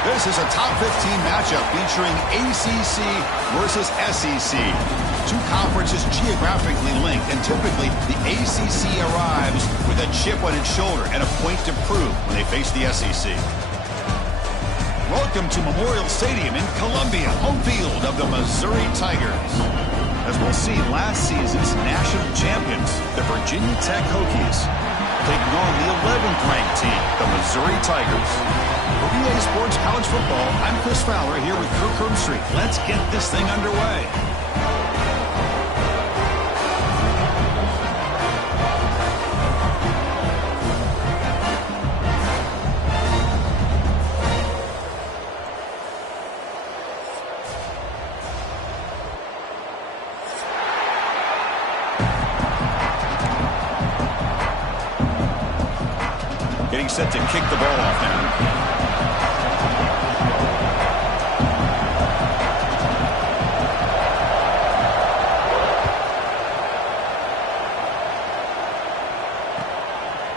This is a top 15 matchup featuring ACC versus SEC. Two conferences geographically linked, and typically the ACC arrives with a chip on its shoulder and a point to prove when they face the SEC. Welcome to Memorial Stadium in Columbia, home field of the Missouri Tigers. As we'll see, last season's national champions, the Virginia Tech Hokies, taking on the 11th ranked team, the Missouri Tigers. For EA Sports College Football, I'm Chris Fowler here with Kirk Herbstreit. Let's get this thing underway. Getting set to kick the ball off now.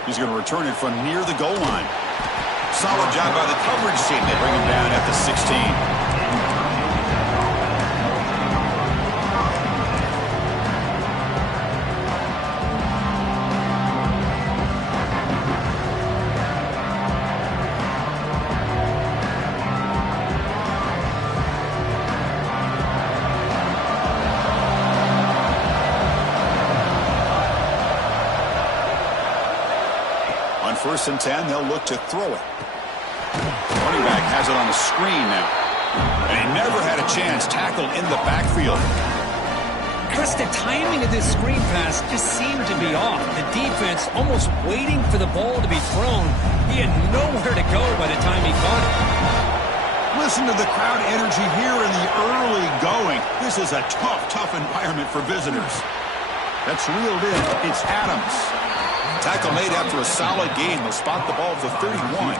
He's going to return it from near the goal line. Solid job by the coverage team. They bring him down at the 16. First and 10, they'll look to throw it. Running back has it on the screen now. And he never had a chance tackled in the backfield. Chris, the timing of this screen pass just seemed to be off. The defense almost waiting for the ball to be thrown. He had nowhere to go by the time he caught it. Listen to the crowd energy here in the early going. This is a tough environment for visitors. That's reeled in. It's Adams. Tackle made after a solid game. They'll spot the ball at the 31.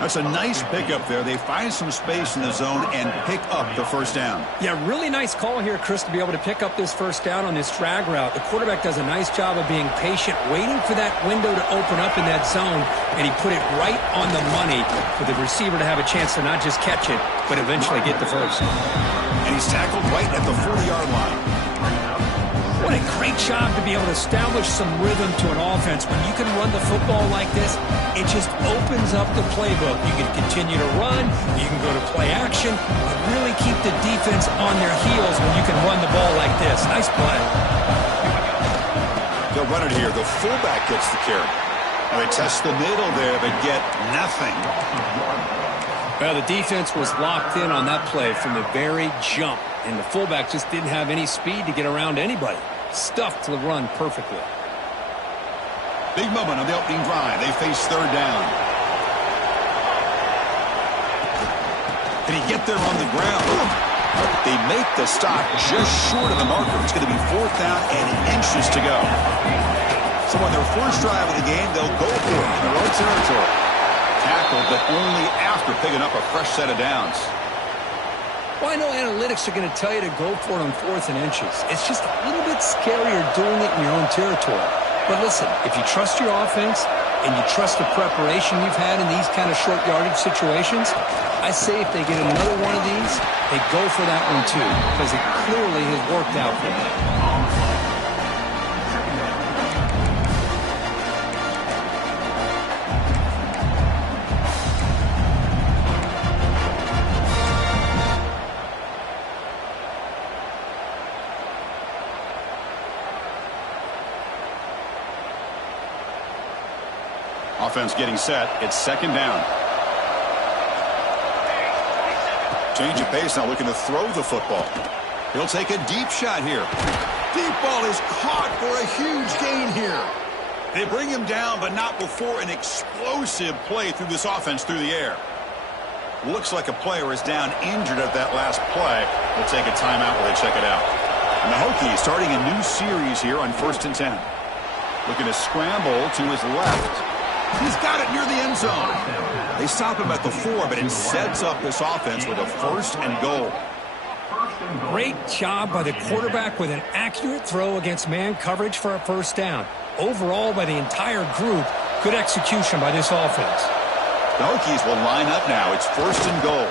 That's a nice pickup there. They find some space in the zone and pick up the first down. Yeah, really nice call here, Chris, to be able to pick up this first down on this drag route. The quarterback does a nice job of being patient, waiting for that window to open up in that zone, and he put it right on the money for the receiver to have a chance to not just catch it, but eventually get the first. And he's tackled right at the 40-yard line. What a great job to be able to establish some rhythm to an offense. When you can run the football like this, it just opens up the playbook. You can continue to run, you can go to play action, and really keep the defense on their heels when you can run the ball like this. Nice play. They'll run it here. The fullback gets the carry. And they test the middle there, but get nothing. Well, the defense was locked in on that play from the very jump, and the fullback just didn't have any speed to get around anybody. Stuffed the run perfectly. Big moment on the opening drive. They face third down. Can he get there on the ground? They make the stop just short of the marker. It's going to be fourth down and inches to go. So on their first drive of the game, they'll go for it in their own territory. Tackled, but only after picking up a fresh set of downs. Well, I know analytics are going to tell you to go for it on fourth and inches. It's just a little bit scarier doing it in your own territory. But listen, if you trust your offense and you trust the preparation you've had in these kind of short yardage situations, I say if they get another one of these, they go for that one too, because it clearly has worked out for them. Offense getting set. It's second down. Change of pace now, looking to throw the football. He'll take a deep shot here. Deep ball is caught for a huge gain here. They bring him down, but not before an explosive play through this offense through the air. Looks like a player is down injured at that last play. We'll take a timeout while they check it out. And the Hokies starting a new series here on 1st and 10. Looking to scramble to his left. He's got it near the end zone. They stop him at the 4, but it sets up this offense with a 1st and goal. Great job by the quarterback with an accurate throw against man coverage for a first down. Overall, by the entire group, good execution by this offense. The Hokies will line up now. It's 1st and goal.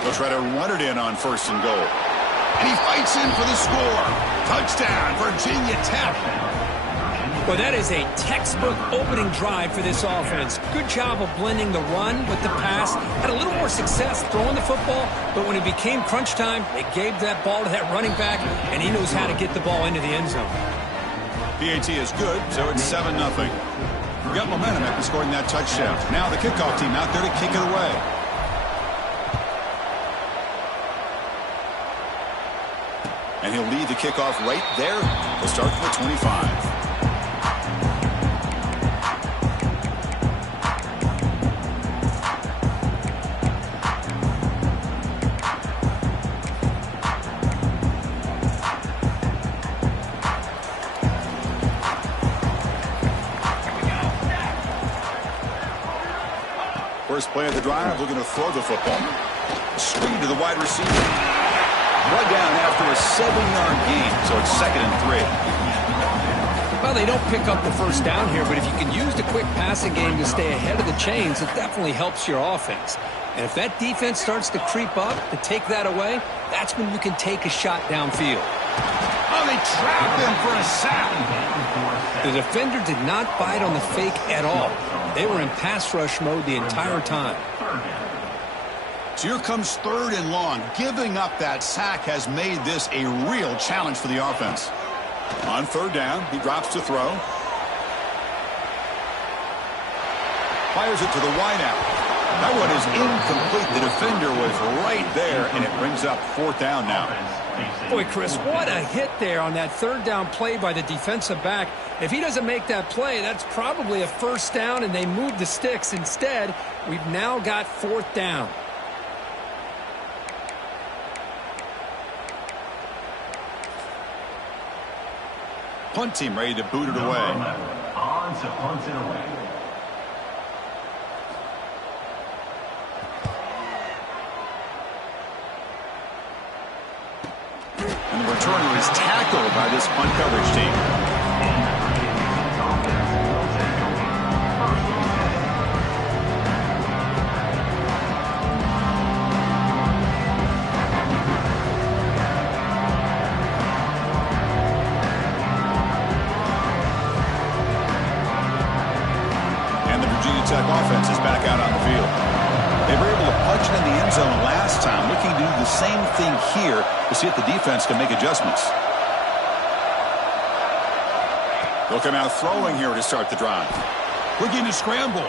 They'll try to run it in on 1st and goal. And he fights in for the score. Touchdown, Virginia Tech. Well, that is a textbook opening drive for this offense. Good job of blending the run with the pass. Had a little more success throwing the football, but when it became crunch time, they gave that ball to that running back, and he knows how to get the ball into the end zone. PAT is good, so it's 7-0. We got momentum after scoring that touchdown. Now the kickoff team out there to kick it away. And he'll lead the kickoff right there. He'll start from the 25. First play of the drive, looking to throw the football. Screen to the wide receiver. Brought down after a 7-yard gain, so it's 2nd and 3. Well, they don't pick up the first down here, but if you can use the quick passing game to stay ahead of the chains, it definitely helps your offense. And if that defense starts to creep up to take that away, that's when you can take a shot downfield. Oh, they trapped him for a sack. The defender did not bite on the fake at all. They were in pass rush mode the entire time. So here comes 3rd and long. Giving up that sack has made this a real challenge for the offense. On 3rd down, he drops to throw. Fires it to the wideout. That one is incomplete. The defender was right there, and it brings up 4th down now. Boy, Chris, what a hit there on that 3rd down play by the defensive back. If he doesn't make that play, that's probably a 1st down, and they move the sticks. Instead, we've now got 4th down. Punt team ready to boot it away. On to punt it away. And the returner is tackled by this punt coverage team. Tech offense is back out on the field. They were able to punch it in the end zone last time, looking to do the same thing here to see if the defense can make adjustments. They'll come out throwing here to start the drive. Looking to scramble.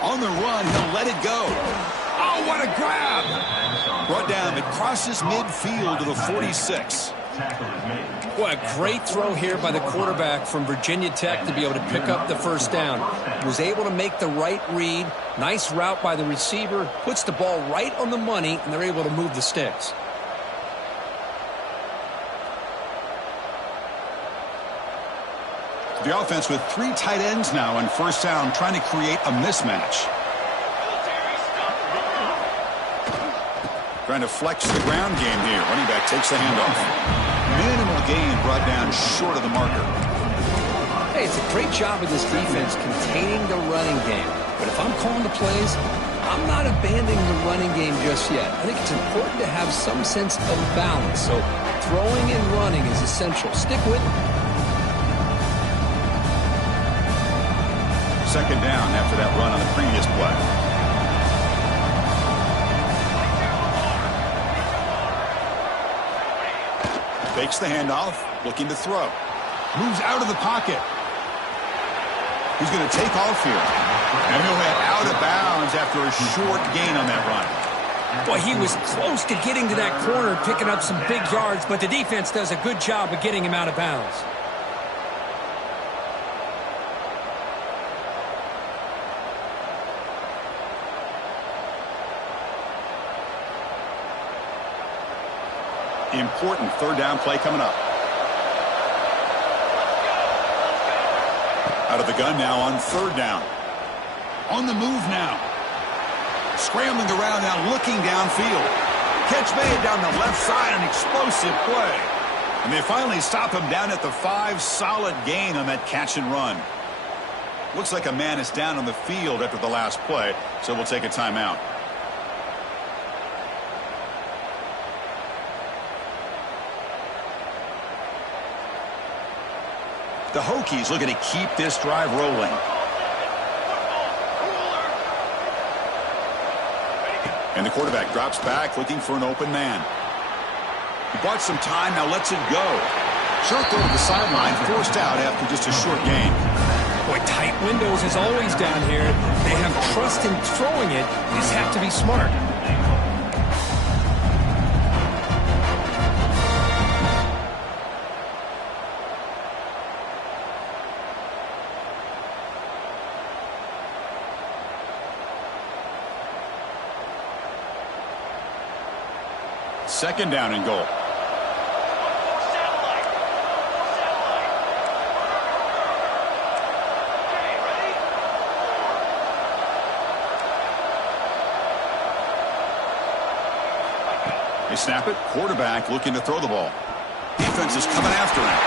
On the run, he'll let it go. Oh, what a grab! Brought down, it crosses midfield to the 46. What a great throw here by the quarterback from Virginia Tech to be able to pick up the 1st down. He was able to make the right read. Nice route by the receiver. Puts the ball right on the money, and they're able to move the sticks. The offense with 3 tight ends now on 1st down, trying to create a mismatch. Trying to flex the ground game here. Running back takes the handoff. Minimal gain brought down short of the marker. Hey, it's a great job of this defense containing the running game. But if I'm calling the plays, I'm not abandoning the running game just yet. I think it's important to have some sense of balance. So throwing and running is essential. Stick with it. 2nd down after that run on the previous play. Fakes the handoff, looking to throw. Moves out of the pocket. He's going to take off here. And he'll head out of bounds after a short gain on that run. Boy, he was close to getting to that corner, picking up some big yards, but the defense does a good job of getting him out of bounds. Important 3rd down play coming up. Out of the gun now on 3rd down. On the move now. Scrambling around now, looking downfield. Catch made down the left side, an explosive play. And they finally stop him down at the 5. Solid gain on that catch and run. Looks like a man is down on the field after the last play, so we'll take a timeout. The Hokies looking to keep this drive rolling. And the quarterback drops back looking for an open man. He bought some time, now lets it go. Short throw to the sideline, forced out after just a short gain. Boy, tight windows as always down here. They have trust in throwing it. Just have to be smart. Second down and goal. They snap it. Quarterback looking to throw the ball. Defense is coming after him.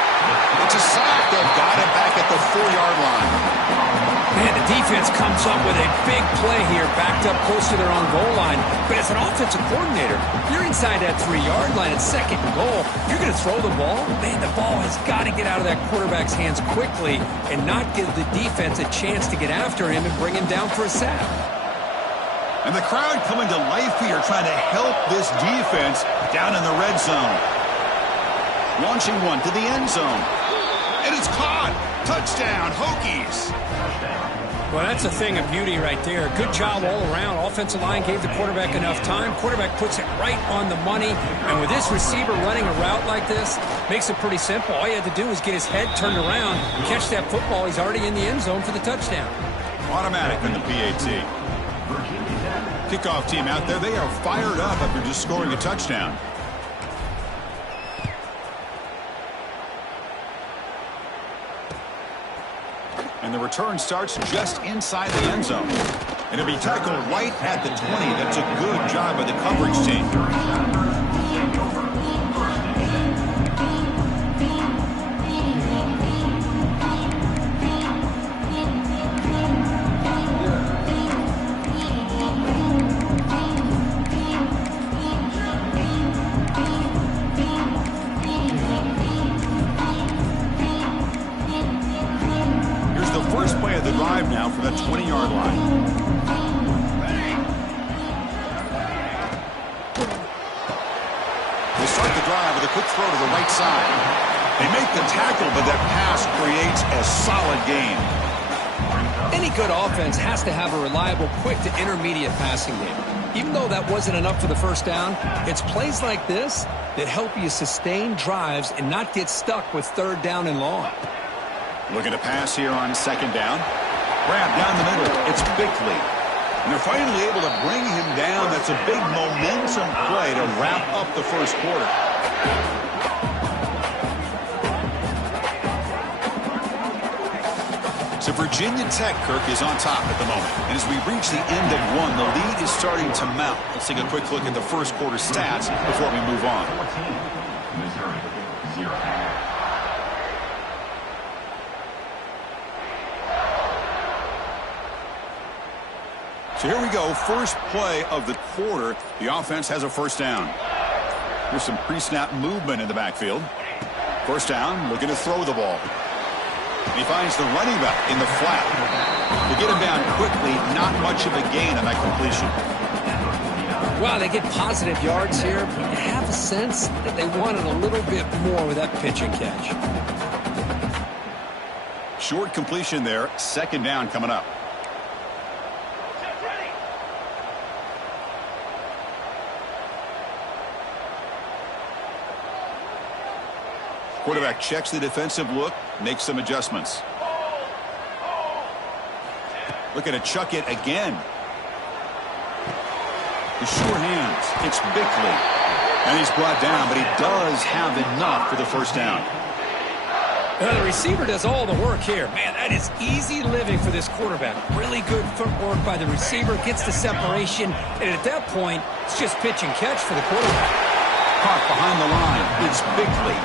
It's a sack. They've got him back at the 4-yard line. Man, the defense comes up with a big play here, backed up close to their own goal line. But as an offensive coordinator, you're inside that 3-yard line at second and goal. You're going to throw the ball. Man, the ball has got to get out of that quarterback's hands quickly and not give the defense a chance to get after him and bring him down for a sack. And the crowd coming to life here, trying to help this defense down in the red zone. Launching one to the end zone. And it's caught. Touchdown, Hokies. Well, that's a thing of beauty right there. Good job all around. Offensive line gave the quarterback enough time. Quarterback puts it right on the money. And with this receiver running a route like this, makes it pretty simple. All you had to do was get his head turned around, catch that football. He's already in the end zone for the touchdown. Automatic in the PAT. Kickoff team out there, they are fired up after just scoring a touchdown. And the return starts just inside the end zone. And it'll be tackled right at the 20. That's a good job by the coverage team. The drive now for that 20-yard line. They start the drive with a quick throw to the right side. They make the tackle, but that pass creates a solid gain. Any good offense has to have a reliable, quick to intermediate passing game. Even though that wasn't enough for the first down, it's plays like this that help you sustain drives and not get stuck with third down and long. Looking to pass here on second down. Grab down the middle. It's Bickley. And they're finally able to bring him down. That's a big momentum play to wrap up the first quarter. So Virginia Tech, Kirk, is on top at the moment. And as we reach the end of one, the lead is starting to mount. Let's take a quick look at the first quarter stats before we move on. Missouri, 0. So here we go, first play of the quarter. The offense has a first down. There's some pre-snap movement in the backfield. First down, looking to throw the ball. And he finds the running back in the flat. To get him down quickly, not much of a gain on that completion. Wow, they get positive yards here, but you have a sense that they wanted a little bit more with that pitch and catch. Short completion there, second down coming up. Quarterback checks the defensive look, makes some adjustments. Looking to chuck it again. The sure hands. It's Bickley. And he's brought down, but he does have enough for the first down. The receiver does all the work here. Man, that is easy living for this quarterback. Really good footwork by the receiver, gets the separation, and at that point, it's just pitch and catch for the quarterback. Caught behind the line. It's Bickley.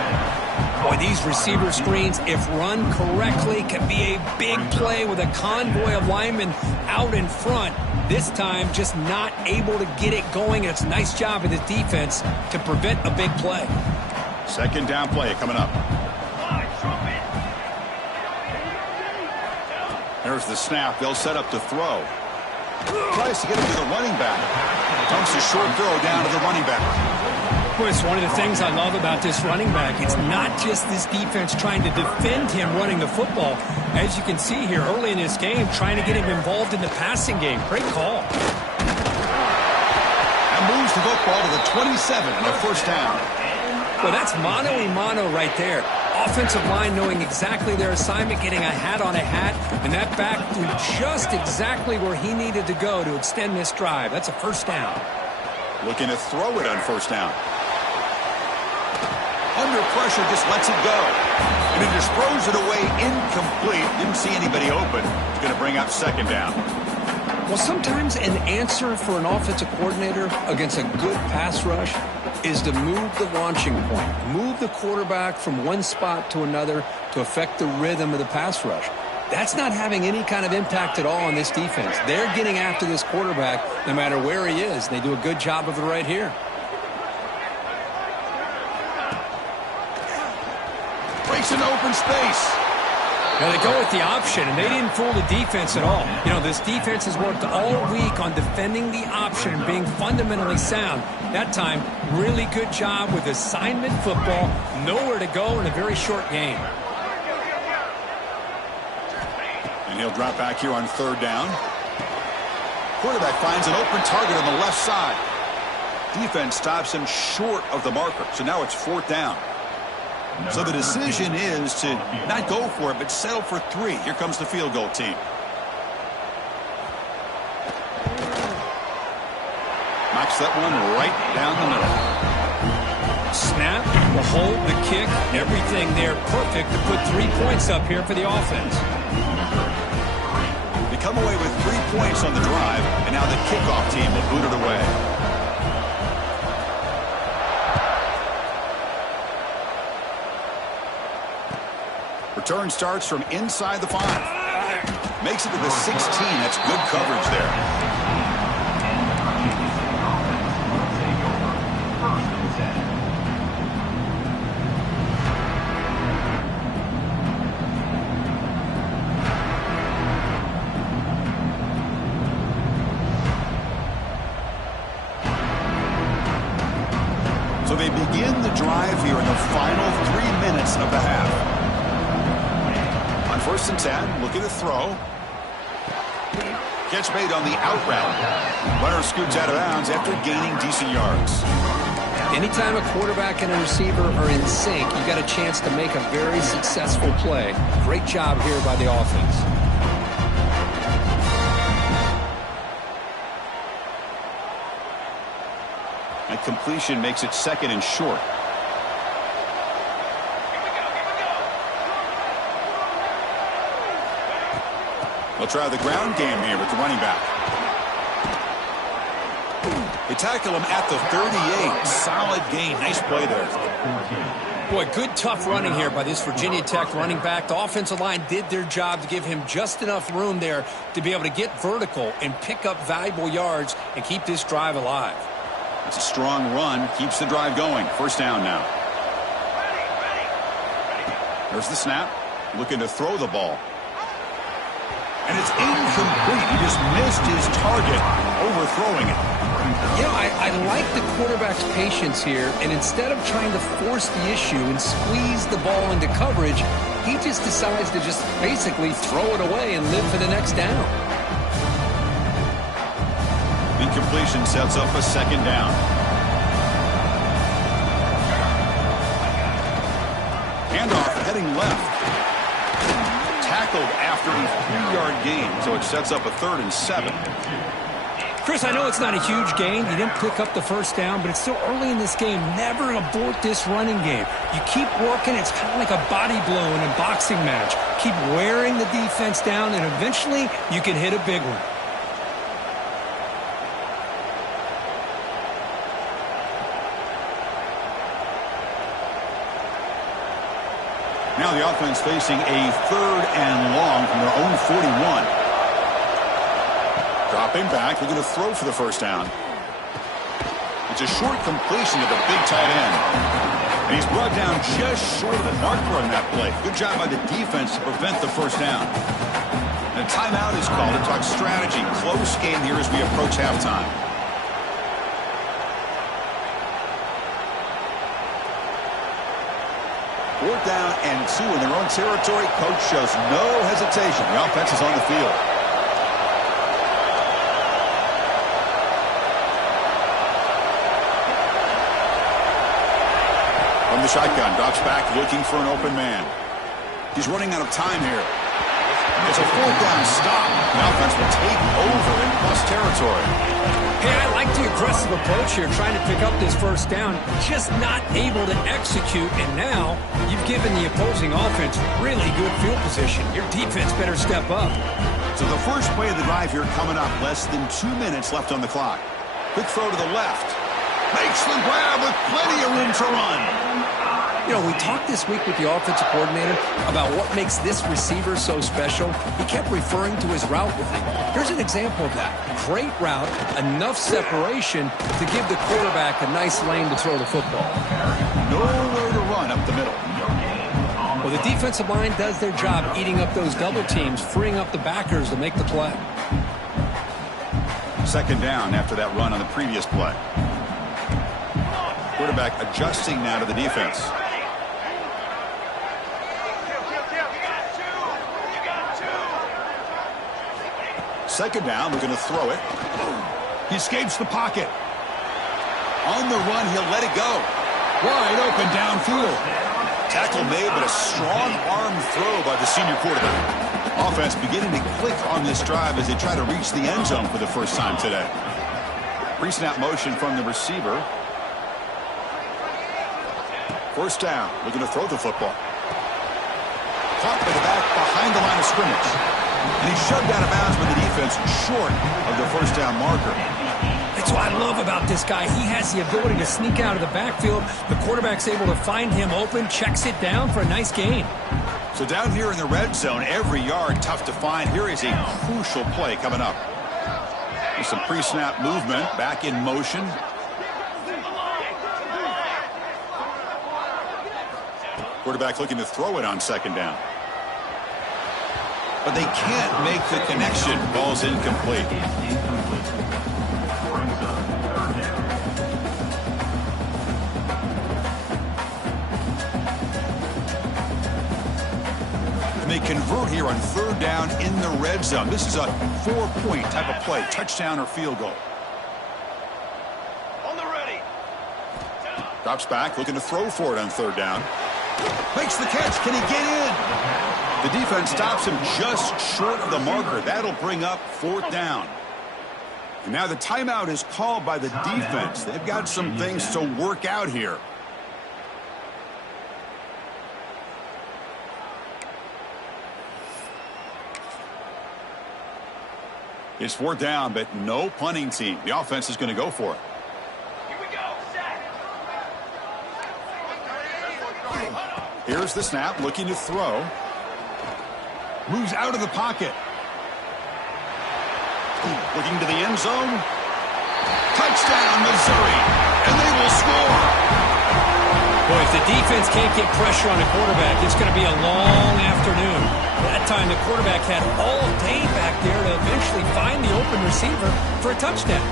Boy, these receiver screens, if run correctly, can be a big play with a convoy of linemen out in front. This time, just not able to get it going. It's a nice job of the defense to prevent a big play. Second down play coming up. There's the snap. They'll set up to throw. Tries to get it to the running back. Dumps a short throw down to the running back. Boy, it's one of the things I love about this running back. It's not just this defense trying to defend him running the football. As you can see here early in this game, trying to get him involved in the passing game. Great call. And moves the football to the 27 and a first down. Well, that's mano-a-mano right there. Offensive line knowing exactly their assignment, getting a hat on a hat, and that back threw just exactly where he needed to go to extend this drive. That's a first down. Looking to throw it on first down. Under pressure, just lets it go. And it just throws it away incomplete. Didn't see anybody open. It's going to bring up second down. Well, sometimes an answer for an offensive coordinator against a good pass rush is to move the launching point, move the quarterback from one spot to another to affect the rhythm of the pass rush. That's not having any kind of impact at all on this defense. They're getting after this quarterback no matter where he is. They do a good job of it right here. Breaks into open space. Now they go with the option, and they didn't fool the defense at all. You know, this defense has worked all week on defending the option and being fundamentally sound. That time, really good job with assignment football. Nowhere to go in a very short game. And he'll drop back here on third down. Quarterback finds an open target on the left side. Defense stops him short of the marker, so now it's fourth down. So the decision is to not go for it, but settle for 3. Here comes the field goal team. Knocks that one right down the middle. Snap, the hold, the kick, everything there perfect to put 3 points up here for the offense. They come away with 3 points on the drive, and now the kickoff team will boot it away. Return starts from inside the 5. Makes it to the 16. That's good coverage there. So they begin the drive here in the final 3 minutes of the half. First and 10, looking to throw. Catch made on the out route. Runner scoots out of bounds after gaining decent yards. Anytime a quarterback and a receiver are in sync, you got a chance to make a very successful play. Great job here by the offense. That completion makes it second and short. They'll try the ground game here with the running back. They tackle him at the 38. Solid gain. Nice play there. Boy, good tough running here by this Virginia Tech running back. The offensive line did their job to give him just enough room there to be able to get vertical and pick up valuable yards and keep this drive alive. It's a strong run. Keeps the drive going. First down now. There's the snap. Looking to throw the ball. And it's incomplete. He just missed his target, overthrowing it. You know, I like the quarterback's patience here, and instead of trying to force the issue and squeeze the ball into coverage, he just decides to just basically throw it away and live for the next down. Incompletion sets up a second down. Handoff heading left. Tackled after a 3-yard gain, so it sets up a 3rd and 7. Chris, I know it's not a huge gain. You didn't pick up the first down, but it's still early in this game. Never abort this running game. You keep working. It's kind of like a body blow in a boxing match. Keep wearing the defense down, and eventually you can hit a big one. Now the offense facing a 3rd and long from their own 41. Dropping back, looking to throw for the first down. It's a short completion to the big tight end. And he's brought down just short of the marker on that play. Good job by the defense to prevent the first down. And a timeout is called to talk strategy. Close game here as we approach halftime. Fourth down and 2 in their own territory. Coach shows no hesitation. The offense is on the field. From the shotgun, drops back looking for an open man. He's running out of time here. It's a 4th down stop. The offense will take over in plus territory. Hey, I like the aggressive approach here, trying to pick up this first down, just not able to execute, and now you've given the opposing offense really good field position. Your defense better step up. So the first play of the drive here coming up, less than 2 minutes left on the clock. Quick throw to the left. Makes the grab with plenty of room to run. You know, we talked this week with the offensive coordinator about what makes this receiver so special. He kept referring to his route running. Here's an example of that. Great route, enough separation to give the quarterback a nice lane to throw the football. Nowhere to run up the middle. Well, the defensive line does their job eating up those double teams, freeing up the backers to make the play. 2nd down after that run on the previous play. Quarterback adjusting now to the defense. Second down, we're going to throw it. He escapes the pocket. On the run, he'll let it go. Wide open downfield. Tackle made, but a strong arm throw by the senior quarterback. Offense beginning to click on this drive as they try to reach the end zone for the first time today. Pre-snap motion from the receiver. First down, looking to throw the football. Caught by the back behind the line of scrimmage. And he's shoved out of bounds with the defense short of the first down marker. That's what I love about this guy. He has the ability to sneak out of the backfield. The quarterback's able to find him open, checks it down for a nice gain. So down here in the red zone, every yard tough to find. Here is a crucial play coming up. With some pre-snap movement, back in motion. Quarterback looking to throw it on 2nd down. But they can't make the connection. Ball's incomplete. And they convert here on 3rd down in the red zone. This is a 4-point type of play, touchdown or field goal. On the ready. Drops back, looking to throw for it on 3rd down. Makes the catch. Can he get in? The defense stops him just short of the marker. That'll bring up 4th down. And now the timeout is called by the defense. They've got some things to work out here. It's 4th down, but no punting team. The offense is going to go for it. Here we go. Set. Here's the snap, looking to throw. Moves out of the pocket. Looking to the end zone. Touchdown, Missouri. And they will score. Boy, if the defense can't get pressure on the quarterback, it's going to be a long afternoon. That time, the quarterback had all day back there to eventually find the open receiver for a touchdown.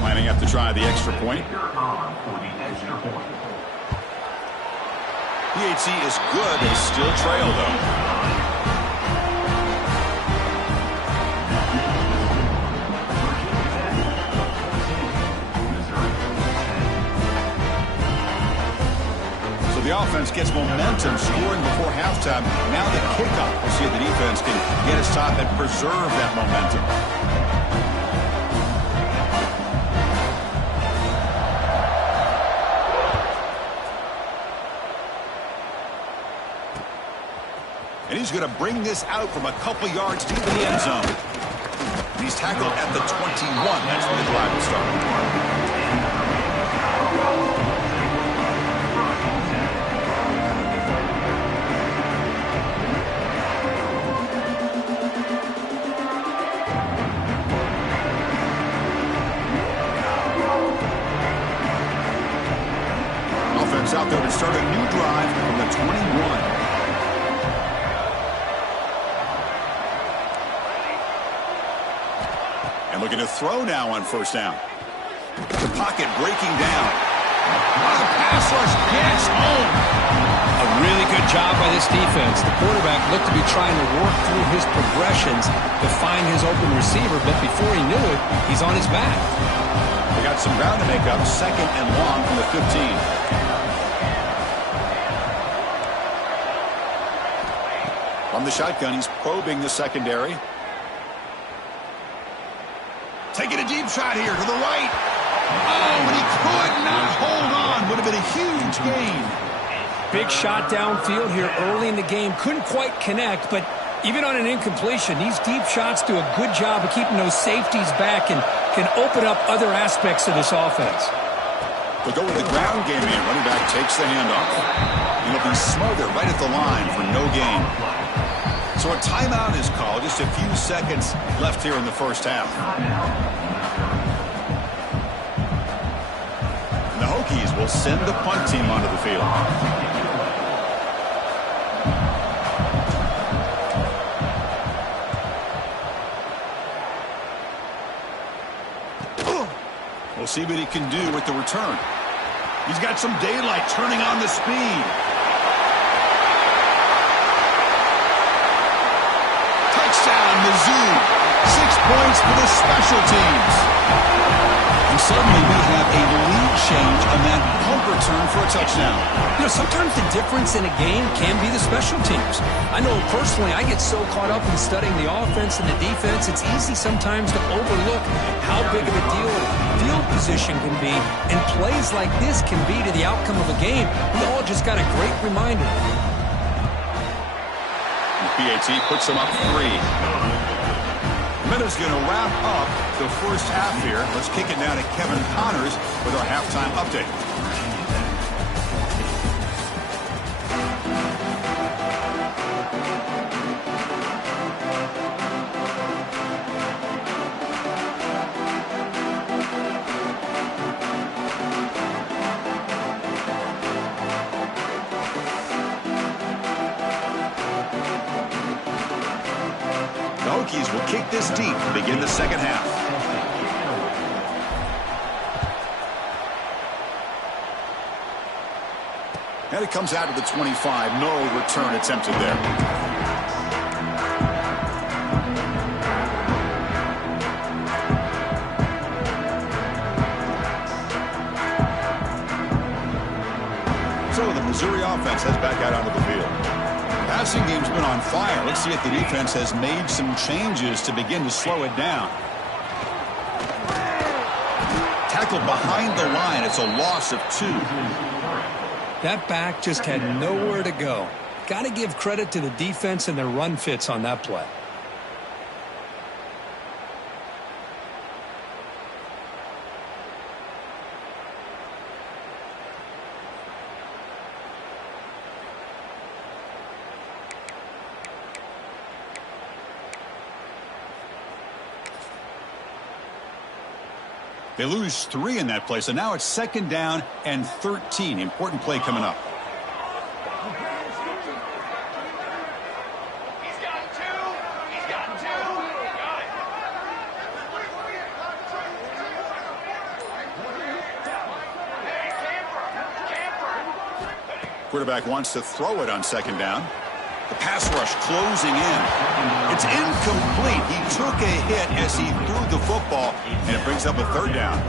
Lining up to try the extra point. PHC is good. They still trail, though. The offense gets momentum, scoring before halftime. Now the kickoff. We'll see if the defense can get a stop and preserve that momentum. And he's going to bring this out from a couple yards deep in the end zone. And he's tackled at the 21. That's where the drive will start. Out there to start a new drive from the 21. And looking to throw now on first down. The pocket breaking down. The pass rush gets home. A really good job by this defense. The quarterback looked to be trying to work through his progressions to find his open receiver, but before he knew it, he's on his back. They got some ground to make up. 2nd and long from the 15. From the shotgun, he's probing the secondary. Taking a deep shot here to the right. Oh, but he could not hold on. Would have been a huge gain. Big shot downfield here early in the game. Couldn't quite connect, but even on an incompletion, these deep shots do a good job of keeping those safeties back and can open up other aspects of this offense. They'll go with the ground game in. Running back takes the handoff. And he'll be smothered right at the line for no gain. So a timeout is called. Just a few seconds left here in the first half. And the Hokies will send the punt team onto the field. We'll see what he can do with the return. He's got some daylight turning on the speed. Touchdown, Mizzou. 6 points for the special teams. And suddenly we have a lead change on that punt return for a touchdown. You know, sometimes the difference in a game can be the special teams. I know personally I get so caught up in studying the offense and the defense, it's easy sometimes to overlook how big of a deal field position can be, and plays like this can be to the outcome of a game. We all just got a great reminder. PAT puts them up 3. Minute's going to wrap up the first half here. Let's kick it down to Kevin Connors with our halftime update. The Hokies will kick this deep to begin the second half. And it comes out to the 25. No return attempted there. So the Missouri offense heads back out onto the field. Passing game's been on fire. Let's see if the defense has made some changes to begin to slow it down. Tackled behind the line. It's a loss of 2. That back just had nowhere to go. Got to give credit to the defense and their run fits on that play. They lose 3 in that play, so now it's 2nd down and 13. Important play coming up. He's got 2. He's got 2. Got it. Hey, camper. Quarterback wants to throw it on 2nd down. The pass rush closing in. It's incomplete. He took a hit as he threw the football, and it brings up a 3rd down.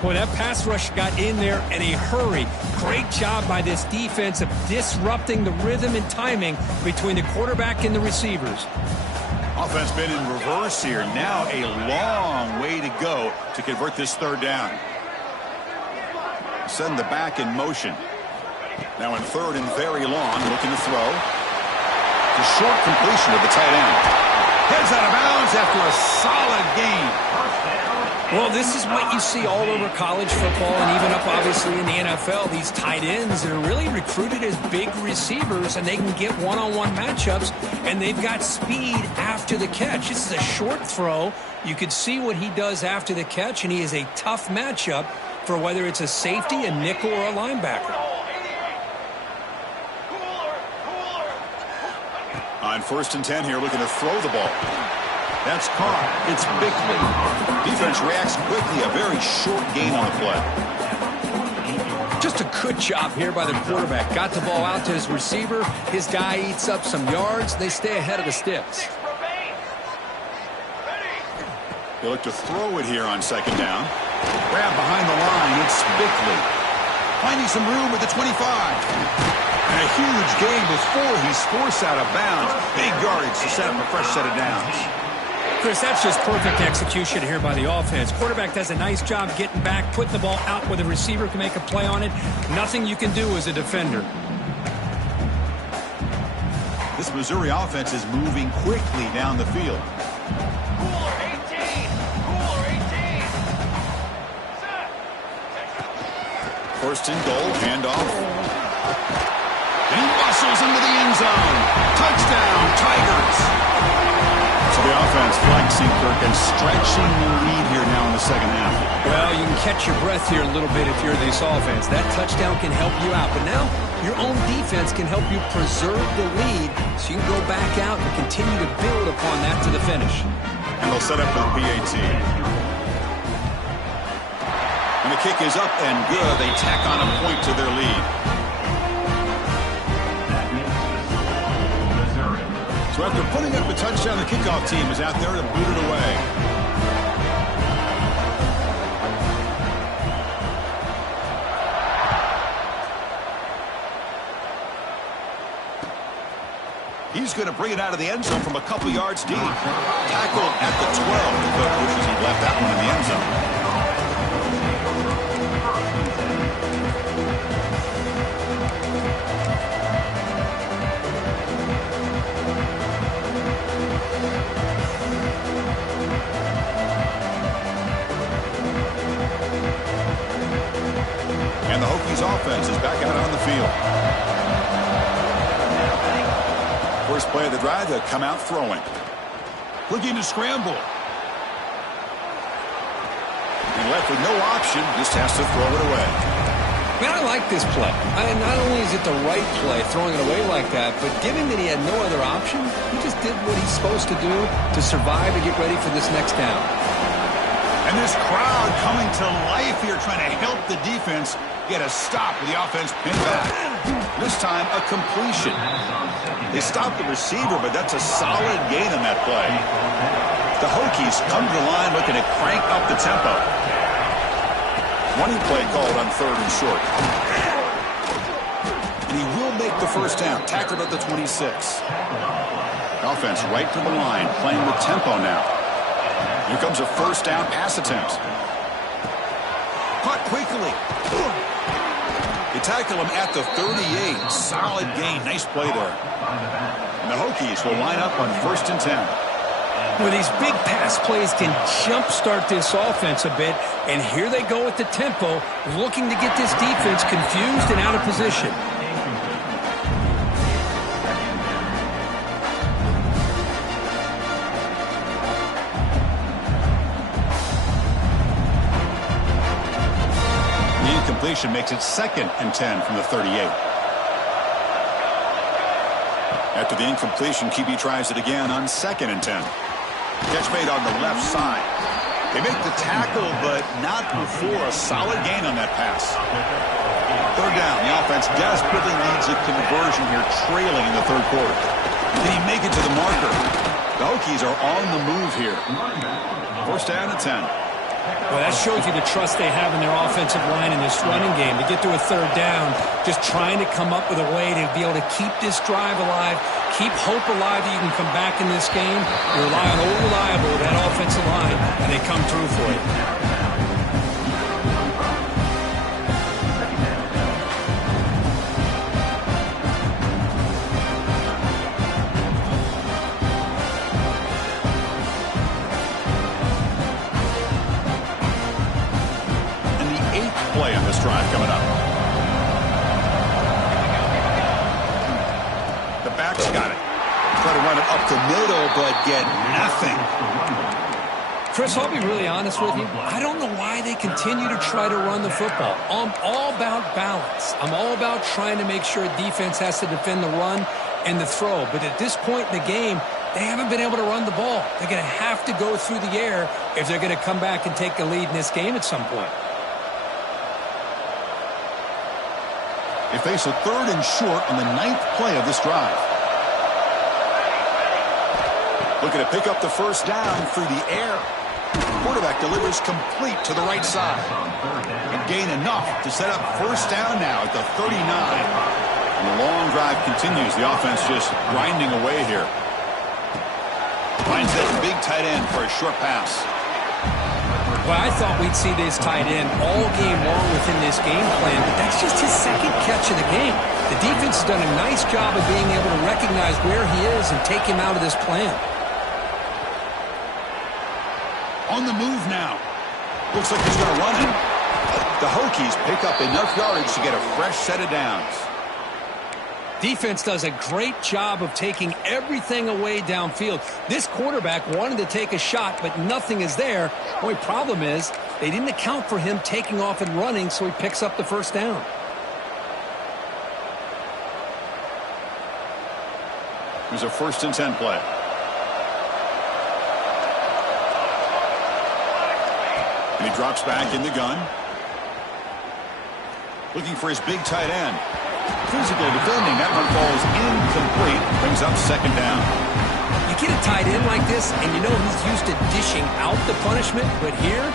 Boy, that pass rush got in there in a hurry. Great job by this defense of disrupting the rhythm and timing between the quarterback and the receivers. Offense been in reverse here. Now a long way to go to convert this 3rd down. Send the back in motion. Now in 3rd and very long, looking to throw. The short completion of the tight end. Heads out of bounds after a solid gain. Well, this is what you see all over college football and even up, obviously, in the NFL. These tight ends that are really recruited as big receivers, and they can get one-on-one matchups, and they've got speed after the catch. This is a short throw. You could see what he does after the catch, and he is a tough matchup for whether it's a safety, a nickel, or a linebacker. On 1st and 10 here, looking to throw the ball. That's caught. It's Bickley. Defense reacts quickly. A very short gain on the play. Just a good job here by the quarterback. Got the ball out to his receiver. His guy eats up some yards. They stay ahead of the sticks. They look to throw it here on 2nd down. Grab behind the line. It's Bickley. Finding some room at the 25. And a huge gain before he's forced out of bounds. Big yardage to set up a fresh set of downs. Chris, that's just perfect execution here by the offense. Quarterback does a nice job getting back, putting the ball out where the receiver can make a play on it. Nothing you can do as a defender. This Missouri offense is moving quickly down the field. Cooler 18. Cooler 18. Set. 1st and goal, handoff. And he muscles into the end zone. Touchdown, Tigers. So the offense flexing Kirk and stretching the lead here now in the 2nd half. Well, you can catch your breath here a little bit if you're this offense. That touchdown can help you out. But now your own defense can help you preserve the lead so you can go back out and continue to build upon that to the finish. And they'll set up for the PAT. And the kick is up and good. They tack on a point to their lead. So after putting up a touchdown, the kickoff team is out there to boot it away. He's going to bring it out of the end zone from a couple yards deep. Tackled at the 12. The coach wishes he'd left that one in the end zone. And the Hokies offense is back out on the field. First play of the drive, they'll come out throwing. Looking to scramble. And left with no option, just has to throw it away. Man, I like this play. Not only is it the right play, throwing it away like that, but given that he had no other option, he just did what he's supposed to do to survive and get ready for this next down. And this crowd coming to life here, trying to help the defense get a stop with the offense pinned back. This time, a completion. They stopped the receiver, but that's a solid gain on that play. The Hokies come to the line looking to crank up the tempo. Running play called on 3rd and short. And he will make the first down. Tackled at the 26. Offense right to the line, playing with tempo now. Here comes a first down pass attempt. Caught quickly. They tackle him at the 38. Solid gain. Nice play there. And the Hokies will line up on 1st and 10. Well, these big pass plays can jumpstart this offense a bit, and here they go at the tempo, looking to get this defense confused and out of position. The incompletion makes it 2nd and 10 from the 38. After the incompletion, QB tries it again on 2nd and 10. Catch made on the left side. They make the tackle, but not before a solid gain on that pass. 3rd down. The offense desperately needs a conversion here, trailing in the 3rd quarter. Did he make it to the marker? The Hokies are on the move here. 1st down and 10. Well, that shows you the trust they have in their offensive line in this running game. To get to a 3rd down, just trying to come up with a way to be able to keep this drive alive, keep hope alive that you can come back in this game. You rely on old reliable, that offensive line, and they come through for you. quarterback's got it. Try to run it up the middle, but get nothing. Chris, I'll be really honest with you. I don't know why they continue to try to run the football. I'm all about balance. I'm all about trying to make sure defense has to defend the run and the throw. But at this point in the game, they haven't been able to run the ball. They're going to have to go through the air if they're going to come back and take the lead in this game at some point. They face a 3rd and short on the 9th play of this drive. Looking to pick up the first down through the air. Quarterback delivers complete to the right side. And gain enough to set up first down now at the 39. And the long drive continues. The offense just grinding away here. Finds that big tight end for a short pass. Well, I thought we'd see this tight end all game long within this game plan, but that's just his second catch of the game. The defense has done a nice job of being able to recognize where he is and take him out of this plan. On the move now. Looks like he's going to run it. The Hokies pick up enough yardage to get a fresh set of downs. Defense does a great job of taking everything away downfield. This quarterback wanted to take a shot, but nothing is there. The only problem is they didn't account for him taking off and running, so he picks up the first down. Here's a 1st and 10 play. And he drops back in the gun. Looking for his big tight end. Physical defending. That one falls incomplete. Brings up 2nd down. You get a tight end like this, and you know he's used to dishing out the punishment, but here,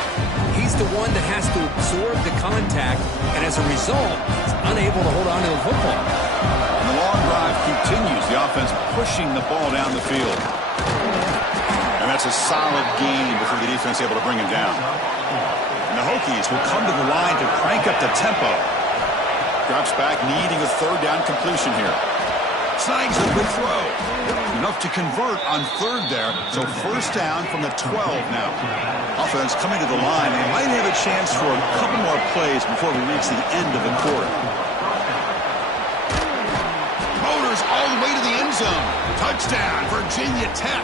he's the one that has to absorb the contact, and as a result, he's unable to hold on to the football. And the long drive continues. The offense pushing the ball down the field. And that's a solid gain before the defense is able to bring him down. And the Hokies will come to the line to crank up the tempo. Drops back, needing a 3rd down completion here. Snags a good throw. Enough to convert on 3rd there. So first down from the 12 now. Offense coming to the line. They might have a chance for a couple more plays before we reach the end of the quarter. Motors all the way to the end zone. Touchdown, Virginia Tech.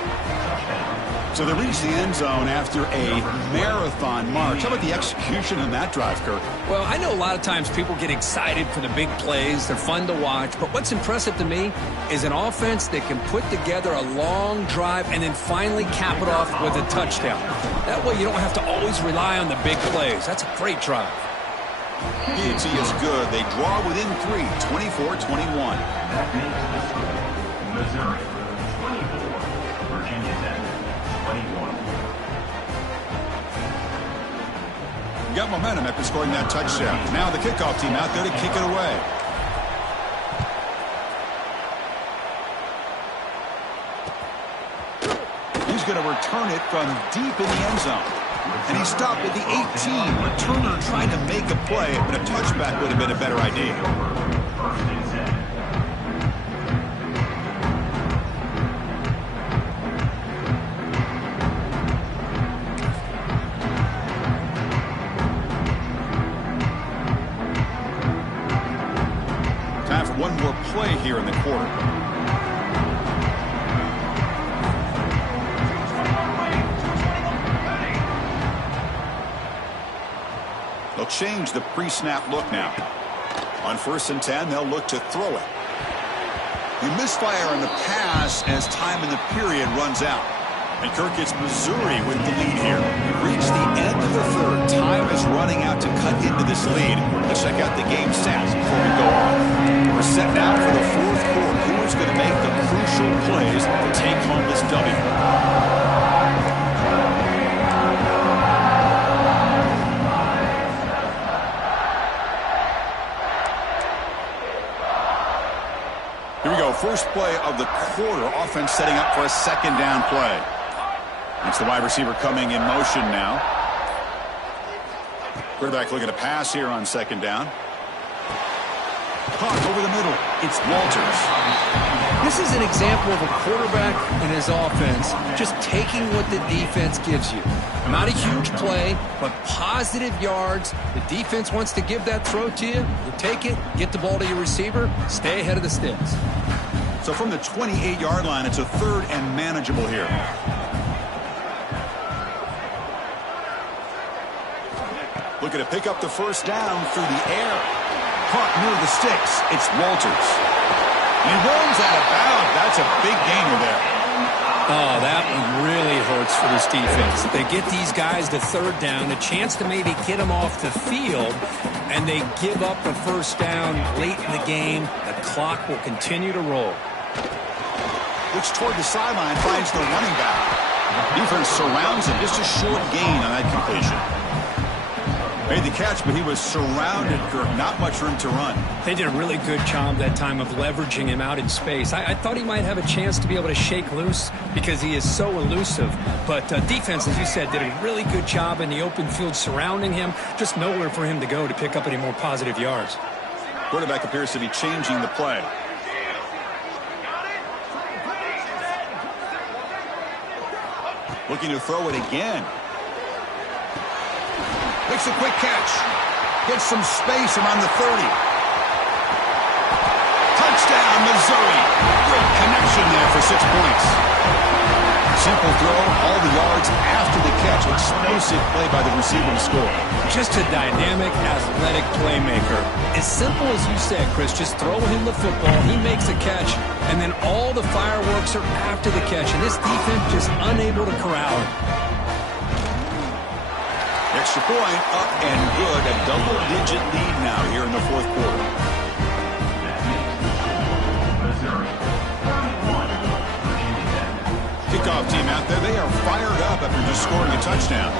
So they reach the end zone after a marathon march. How about the execution on that drive, Kirk? Well, I know a lot of times people get excited for the big plays. They're fun to watch. But what's impressive to me is an offense that can put together a long drive and then finally cap it off with a touchdown. That way you don't have to always rely on the big plays. That's a great drive. PAT is good. They draw within 3, 24-21. That makes the score Missouri 24, Virginia Tech 21. Got momentum after scoring that touchdown. Now the kickoff team out there to kick it away. He's going to return it from deep in the end zone. And he stopped at the 18. Returner trying to make a play, but a touchback would have been a better idea. First and 10. Time for one more play here in the quarter. They'll change the pre-snap look now. On 1st and 10, they'll look to throw it. You misfire on the pass as time in the period runs out. And Kirk, it's Missouri with the lead here. We've reached the end of the 3rd. Time is running out to cut into this lead. Let's check out the game stats before we go on. We're set now for the 4th quarter. Who's going to make the crucial plays to take home this W? Here we go. First play of the quarter. Offense setting up for a 2nd down play. That's the wide receiver coming in motion now. Quarterback looking to pass here on 2nd down. Caught over the middle. It's Walters. This is an example of a quarterback and his offense just taking what the defense gives you. Not a huge play, but positive yards. The defense wants to give that throw to you. You take it, get the ball to your receiver, stay ahead of the sticks. So from the 28-yard line, it's a 3rd and manageable here. Looking to pick up the first down through the air. Caught near the sticks. It's Walters. And he rolls out of bounds. That's a big gainer there. Oh, that one really hurts for this defense. They get these guys to 3rd down, a chance to maybe get them off the field, and they give up a first down late in the game. The clock will continue to roll. Looks toward the sideline, finds the running back. Defense surrounds him. Just a short gain on that completion. Made the catch, but he was surrounded, Kirk. Not much room to run. They did a really good job that time of leveraging him out in space. I thought he might have a chance to be able to shake loose because he is so elusive. But defense, as you said, did a really good job in the open field surrounding him. Just nowhere for him to go to pick up any more positive yards. Quarterback appears to be changing the play. Looking to throw it again. Makes a quick catch. Gets some space around the 30. Touchdown, Missouri. Great connection there for 6 points. Simple throw, all the yards after the catch. Explosive play by the receiver to score. Just a dynamic, athletic playmaker. As simple as you said, Chris, just throw him the football, he makes a catch, and then all the fireworks are after the catch. And this defense just unable to corral him. Extra point, up and good. A double-digit lead now here in the 4th quarter. Kickoff team out there. They are fired up after just scoring a touchdown.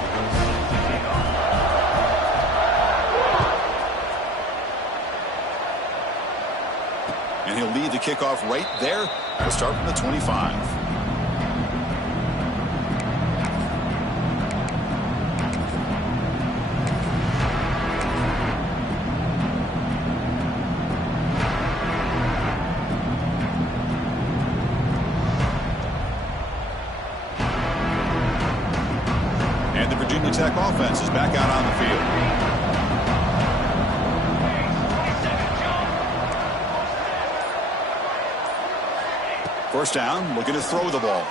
And he'll lead the kickoff right there. We'll start from the 25. Tech offense is back out on the field. First down, looking to throw the ball.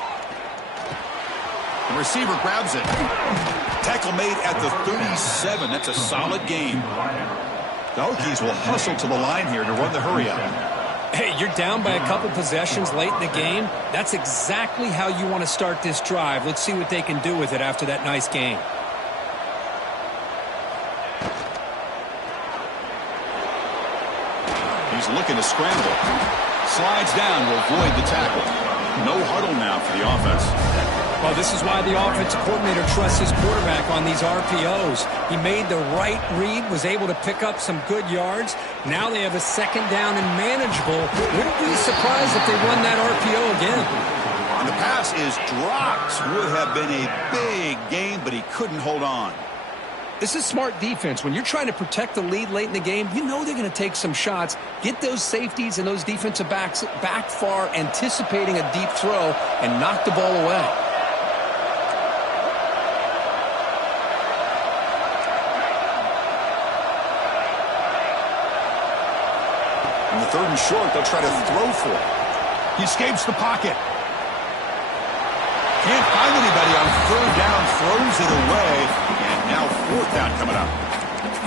The receiver grabs it. Tackle made at the 37. That's a solid gain. The Hokies will hustle to the line here to run the hurry out. Hey, you're down by a couple possessions late in the game. That's exactly how you want to start this drive. Let's see what they can do with it after that nice game. He's looking to scramble. Slides down to avoid the tackle. No huddle now for the offense. Well, this is why the offensive coordinator trusts his quarterback on these RPOs. He made the right read, was able to pick up some good yards. Now they have a 2nd down and manageable. Wouldn't be surprised if they run that RPO again. And the pass is dropped. Would have been a big gain, but he couldn't hold on. This is smart defense. When you're trying to protect the lead late in the game, you know they're going to take some shots, get those safeties and those defensive backs back far, anticipating a deep throw, and knock the ball away. On the 3rd and short, they'll try to throw for it. He escapes the pocket. Can't find anybody on 3rd down, throws it away. And now 4th down coming up.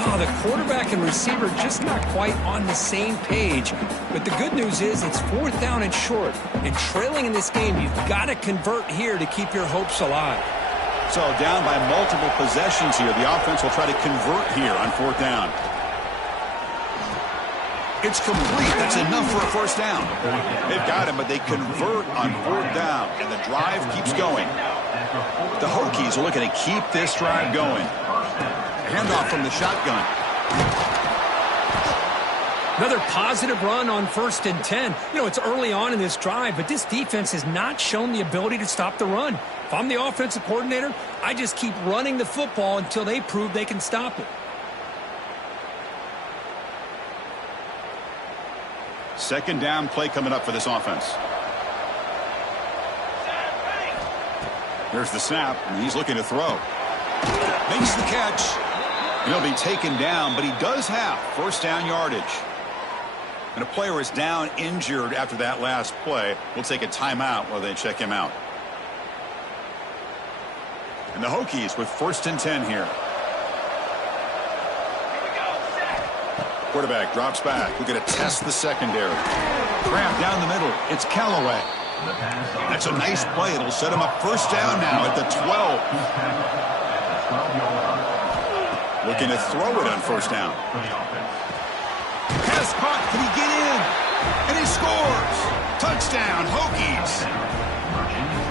Oh, the quarterback and receiver just not quite on the same page. But the good news is it's 4th down and short. And trailing in this game, you've got to convert here to keep your hopes alive. So down by multiple possessions here. The offense will try to convert here on 4th down. It's complete. That's enough for a first down. They've got him, but they convert on 4th down. And the drive keeps going. The Hokies are looking to keep this drive going. Handoff from the shotgun. Another positive run on 1st and 10. You know, it's early on in this drive, but this defense has not shown the ability to stop the run. If I'm the offensive coordinator, I just keep running the football until they prove they can stop it. 2nd down play coming up for this offense. There's the snap, and he's looking to throw. Makes the catch. He'll be taken down, but he does have 1st down yardage. And a player is down injured after that last play. We'll take a timeout while they check him out. And the Hokies with 1st and 10 here. Quarterback drops back. We're going to test the secondary. Cramp down the middle. It's Callaway. That's a nice play. It'll set him up 1st down now at the 12. Looking to throw it on 1st down. Pass caught. Can he get in? And he scores. Touchdown, Hokies.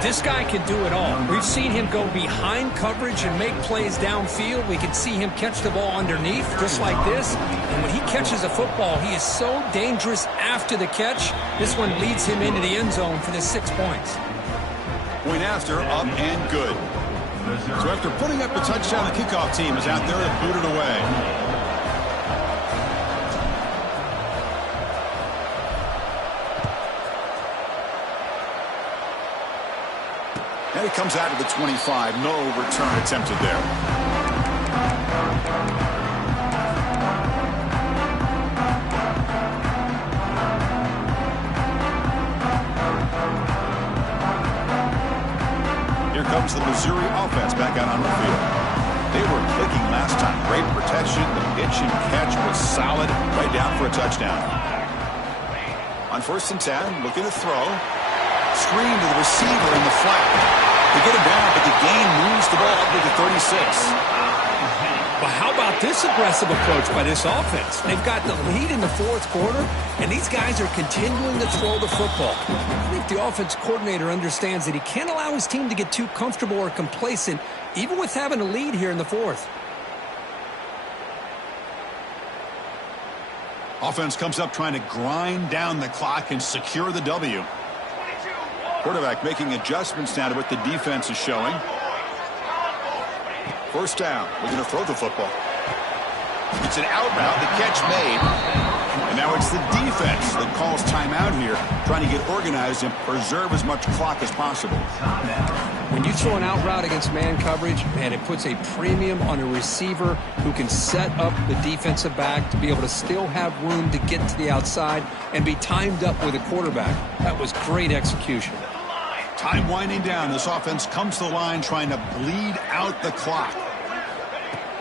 This guy can do it all. We've seen him go behind coverage and make plays downfield. We can see him catch the ball underneath just like this. And when he catches a football, he is so dangerous after the catch. This one leads him into the end zone for the 6 points. Point after, up and good. So after putting up the touchdown, the kickoff team is out there to boot it away. And he comes out to the 25. No return attempted there. Here comes the Missouri offense back out on the field. They were clicking last time. Great protection. The pitch and catch was solid. Right down for a touchdown. On 1st and 10, looking to throw. Screen to the receiver in the flat. They get it down, but the gain moves the ball up to the 36. But how about this aggressive approach by this offense? They've got the lead in the 4th quarter, and these guys are continuing to throw the football. I think the offense coordinator understands that he can't allow his team to get too comfortable or complacent, even with having a lead here in the 4th. Offense comes up trying to grind down the clock and secure the W. Quarterback making adjustments now to what the defense is showing. 1st down. We're going to throw the football. It's an out route. The catch made. And now it's the defense that calls timeout here, trying to get organized and preserve as much clock as possible. When you throw an out route against man coverage, man, it puts a premium on a receiver who can set up the defensive back to be able to still have room to get to the outside and be timed up with a quarterback. That was great execution. Time winding down. This offense comes to the line trying to bleed out the clock.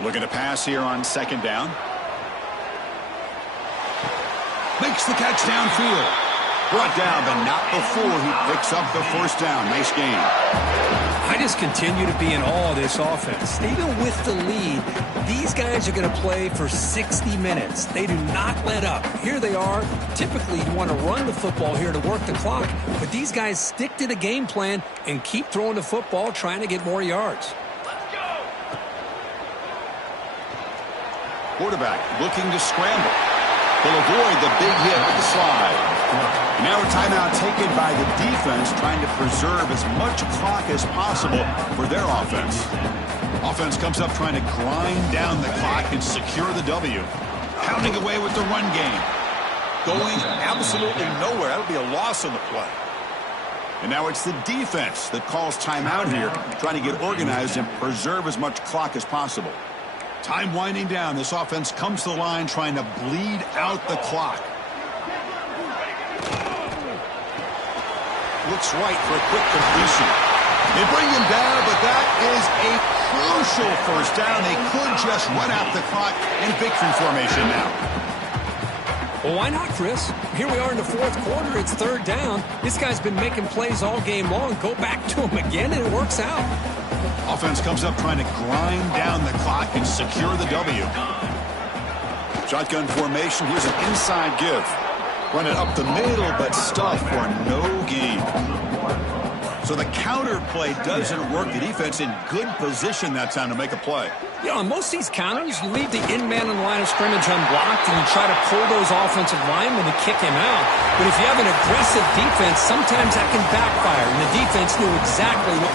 Looking to pass here on 2nd down. Makes the catch downfield. Brought down, but not before he picks up the 1st down. Nice game. I just continue to be in awe of this offense. Even with the lead, these guys are going to play for 60 minutes. They do not let up. Here they are. Typically, you want to run the football here to work the clock, but these guys stick to the game plan and keep throwing the football, trying to get more yards. Quarterback looking to scramble. He'll avoid the big hit with the slide. And now a timeout taken by the defense, trying to preserve as much clock as possible for their offense. Offense comes up trying to grind down the clock and secure the W. Pounding away with the run game. Going absolutely nowhere. That'll be a loss on the play. And now it's the defense that calls timeout here, trying to get organized and preserve as much clock as possible. Time winding down. This offense comes to the line trying to bleed out the clock. Looks right for a quick completion. They bring him down, but that is a crucial 1st down. They could just run out the clock in victory formation now. Well, why not, Chris? Here we are in the 4th quarter. It's 3rd down. This guy's been making plays all game long. Go back to him again, and it works out. Offense comes up trying to grind down the clock and secure the W. Shotgun formation. Here's an inside give. Run it up the middle, but stuff for no gain. So the counter play doesn't work. The defense in good position that time to make a play. You know, on most of these counters, you leave the in-man on the line of scrimmage unblocked, and you try to pull those offensive linemen to kick him out. But if you have an aggressive defense, sometimes that can backfire, and the defense knew exactly what